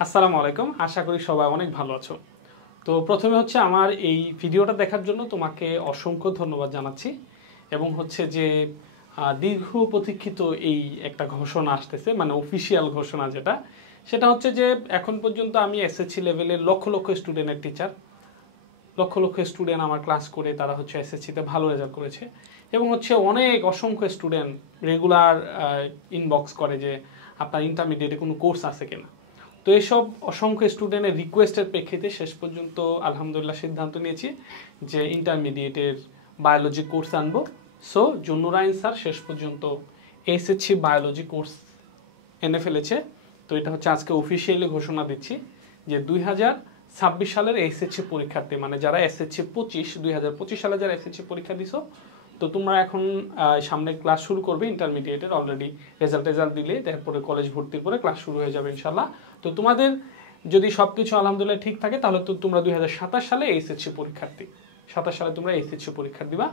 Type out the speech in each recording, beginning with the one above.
আসসালামু আলাইকুম, আশা করি সবাই অনেক ভালো আছো। তো প্রথমে হচ্ছে আমার এই ভিডিওটা দেখার জন্য তোমাকে অসংখ্য ধন্যবাদ জানাচ্ছি। এবং হচ্ছে যে দীর্ঘ প্রতীক্ষিত এই একটা ঘোষণা আসতেছে, মানে অফিসিয়াল ঘোষণা যেটা, সেটা হচ্ছে যে এখন পর্যন্ত আমি এসএসসি লেভেলের লক্ষ লক্ষ স্টুডেন্টের টিচার, লক্ষ লক্ষ স্টুডেন্ট আমার ক্লাস করে তারা হচ্ছে এসএসসিতে ভালো রেজাল্ট করেছে। এবং হচ্ছে অনেক অসংখ্য স্টুডেন্ট রেগুলার ইনবক্স করে যে আপনার ইন্টারমিডিয়েটে কোনো কোর্স আছে কিনা। তো এইসব অসংখ্য স্টুডেন্টের রিকোয়েস্টের প্রেক্ষিতে শেষ পর্যন্ত আলহামদুলিল্লাহ সিদ্ধান্ত নিয়েছি যে ইন্টারমিডিয়েটের বায়োলজি কোর্স আনবো। সো জুন্নুরাইন স্যার শেষ পর্যন্ত এসএসসি বায়োলজি কোর্স এনে ফেলেছে। তো এটা হচ্ছে আজকে অফিসিয়ালি ঘোষণা দিচ্ছি যে 2026 সালের এসএসসি পরীক্ষার্থী, মানে যারা এসএসসি 2025 সালে যারা এসএসসি পরীক্ষা দিছো, তো তোমরা এখন সামনে ক্লাস শুরু করবে ইন্টারমিডিয়েটের। অলরেডি রেজাল্ট দিলে তারপরে কলেজ ভর্তির পরে ক্লাস শুরু হয়ে যাবে ইনশাল্লাহ। তো তোমাদের যদি সব কিছু আলহামদুলিল্লাহ ঠিক থাকে তাহলে তো তোমরা 2027 সালে এসএসসি পরীক্ষার্থী, 27 সালে তোমরা এসএসসি পরীক্ষা দিবা।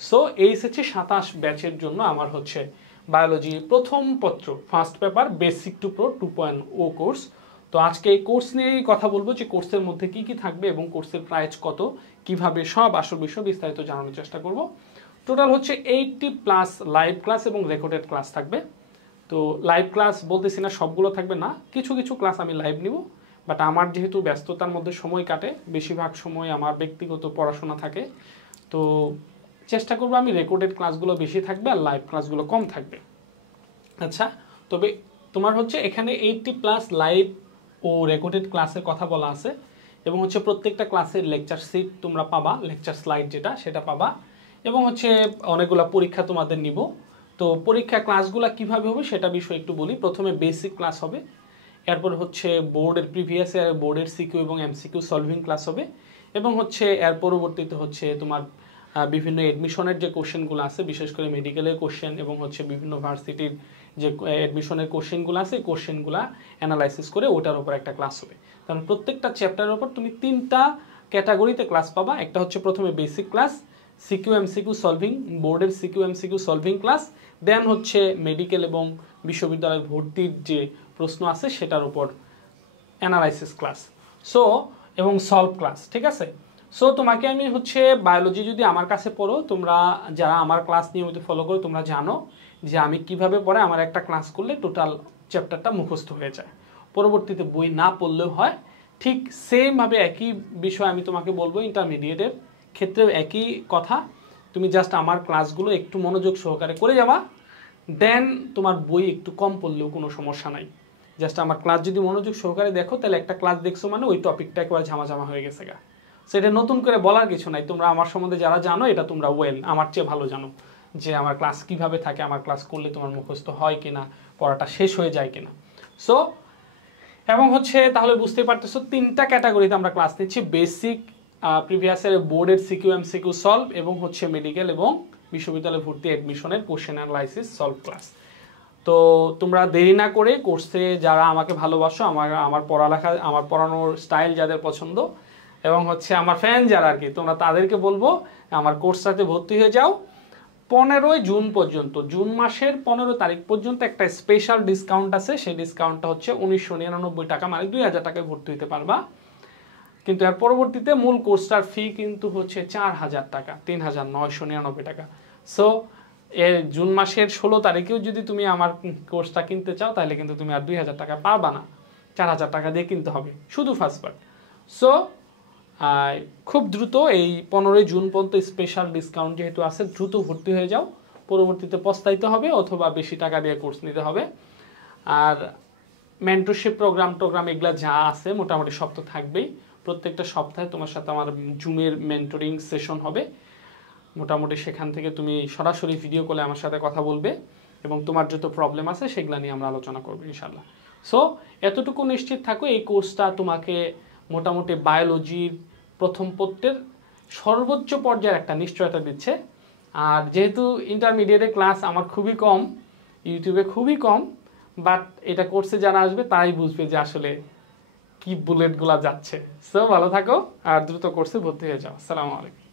সো এসএসসি 27 ব্যাচের জন্য আমার হচ্ছে বায়োলজি প্রথম পত্র first paper basic to pro 2.0 course. তো আজকে এই কোর্স নিয়েই কথা বলবো যে কোর্সের মধ্যে কি কি থাকবে এবং কোর্সের প্রাইস কত, কিভাবে সব আসল বিষয় বিস্তারিত জানানোর চেষ্টা করব। টোটাল হচ্ছে 80+ লাইভ ক্লাস এবং রেকর্ডেড ক্লাস থাকবে। তো লাইভ ক্লাস বলতেছি না সবগুলো থাকবে না, কিছু কিছু ক্লাস আমি লাইভ নিব, বাট আমার যেহেতু ব্যস্ততার মধ্যে সময় কাটে, বেশিরভাগ সময় আমার ব্যক্তিগত পড়াশোনা থাকে, তো চেষ্টা করবো আমি রেকর্ডেড ক্লাসগুলো বেশি থাকবে আর লাইভ ক্লাসগুলো কম থাকবে। আচ্ছা, তবে তোমার হচ্ছে এখানে 80+ লাইভ ও রেকর্ডেড ক্লাসের কথা বলা আছে এবং হচ্ছে প্রত্যেকটা ক্লাসের লেকচার সিট তোমরা পাবা, লেকচার স্লাইড যেটা সেটা পাবা, এবং হচ্ছে অনেকগুলো পরীক্ষা তোমাদের নিব। তো পরীক্ষা ক্লাসগুলো কিভাবে হবে সেটা বিষয়ে একটু বলি। প্রথমে বেসিক ক্লাস হবে, এরপর হচ্ছে বোর্ডের প্রিভিয়াস ইয়ার বোর্ডের সিকিউ এবং এমসিকিউ সলভিং ক্লাস হবে, এবং হচ্ছে এর পরবর্তীতে হচ্ছে তোমার বিভিন্ন এডমিশনের যে কোশ্চেনগুলো আছে, বিশেষ করে মেডিকেলের কোশ্চেন এবং হচ্ছে বিভিন্ন ভার্সিটির যে এডমিশনের কোশ্চেনগুলো আছে, কোশ্চেনগুলো অ্যানালাইসিস করে ওটার উপর একটা ক্লাস হবে। কারণ প্রত্যেকটা চ্যাপ্টারের উপর তুমি 3টা ক্যাটাগরিতে ক্লাস পাবা। একটা হচ্ছে প্রথমে basic class, CQ MCQ solving, বোর্ডের সিকিউ এমসিকিউ সলভিং ক্লাস, দেন হচ্ছে মেডিকেল এবং বিশ্ববিদ্যালয় ভর্তির যে প্রশ্ন আছে সেটার উপর অ্যানালাইসিস ক্লাস, সো এবং সলভ ক্লাস, ঠিক আছে। সো তোমাকে আমি হচ্ছে বায়োলজি যদি আমার কাছে পড়ো, তোমরা যারা আমার ক্লাস নিয়মিত ফলো করো তোমরা জানো যে আমি কিভাবে পড়ে আমার একটা ক্লাস করলে টোটাল চ্যাপ্টারটা মুখস্থ হয়ে যায়, পরবর্তীতে বই না পড়লেও হয়। ঠিক সেমভাবে একই বিষয় আমি তোমাকে বলবো ইন্টারমিডিয়েটের ক্ষেত্রেও একই কথা। তুমি জাস্ট আমার ক্লাসগুলো একটু মনোযোগ সহকারে করে যাবা, দেন তোমার বই একটু কম পড়লেও কোনো সমস্যা নাই। জাস্ট আমার ক্লাস যদি মনোযোগ সহকারে দেখো তাহলে একটা ক্লাস দেখছো মানে ওই টপিকটা একবার ঝামাঝামা হয়ে গেছে গা। সেটা নতুন করে বলার কিছু নাই, তোমরা আমার সম্বন্ধে যারা জানো এটা তোমরা আমার চেয়ে ভালো জানো যে আমার ক্লাস কিভাবে থাকে, আমার ক্লাস করলে তোমার মুখস্থ হয় কিনা, পড়াটা শেষ হয়ে যায় কিনা। সো এবং হচ্ছে তাহলে বুঝতে পারতেছো 3টা ক্যাটাগরিতে আমরা ক্লাস নিচ্ছি, বেসিক, প্রিভিয়াস ইয়ার বোর্ডের সিকিউ এমসিকিউ সলভ, এবং হচ্ছে মেডিকেল এবং বিশ্ববিদ্যালয় ভর্তি অ্যাডমিশনের কোশ্চেন অ্যানালাইসিস সলভ ক্লাস। তো তোমরা দেরি না করে কোর্সে যারা আমাকে ভালোবাসো, আমার পড়ালেখা, আমার পড়ানোর স্টাইল যাদের পছন্দ এবং হচ্ছে আমার ফ্যান যারা আর কি, তোমরা তাদেরকে বলবো আমার কোর্সটাতে ভর্তি হয়ে যাও। 15ই জুন পর্যন্ত, জুন মাসের 15 তারিখ পর্যন্ত একটা স্পেশাল ডিসকাউন্ট আছে, সেই ডিসকাউন্টটা হচ্ছে 1999 টাকা, মানে 2000 টাকায় ভর্তি হতে পারবা। কিন্তু এর পরবর্তীতে মূল কোর্সটার ফি কিন্তু হচ্ছে 4000 টাকা, 3999 টাকা। সো এর জুন মাসের 16 তারিখেও যদি তুমি আমার কোর্সটা কিনতে চাও তাহলে কিন্তু তুমি আর 2000 টাকা পারবা না, 4000 টাকা দিয়ে কিনতে হবে শুধু ফার্স্ট পার্ট। সো খুব দ্রুত এই 15ই জুন পর্যন্ত স্পেশাল ডিসকাউন্ট যেহেতু আছে, দ্রুত ভর্তি হয়ে যাও, পরবর্তীতে পস্তাইতে হবে অথবা বেশি টাকা দিয়ে কোর্স নিতে হবে। আর মেন্টরশিপ প্রোগ্রাম এগুলা যা আছে মোটামুটি সব তো থাকবেই। প্রত্যেকটা সপ্তাহে তোমার সাথে আমার জুমের মেন্টরিং সেশন হবে, মোটামুটি সেখান থেকে তুমি সরাসরি ভিডিও কলে আমার সাথে কথা বলবে এবং তোমার যত প্রবলেম আছে সেগুলো নিয়ে আমরা আলোচনা করবো ইনশাল্লাহ। সো এতটুকু নিশ্চিত থাকো এই কোর্সটা তোমাকে মোটামুটি বায়োলজির প্রথম পত্রের সর্বোচ্চ পর্যায়ের একটা নিশ্চয়তা দিচ্ছে। আর যেহেতু ইন্টারমিডিয়েটের ক্লাস আমার খুবই কম, ইউটিউবে খুবই কম, বাট এটা কোর্সে যারা আসবে তারাই বুঝবে যে আসলে কি বুলেটগুলা যাচ্ছে। সো ভালো থাকো আর দ্রুত কোর্সে ভর্তি হয়ে যাও। আসসালামু আলাইকুম।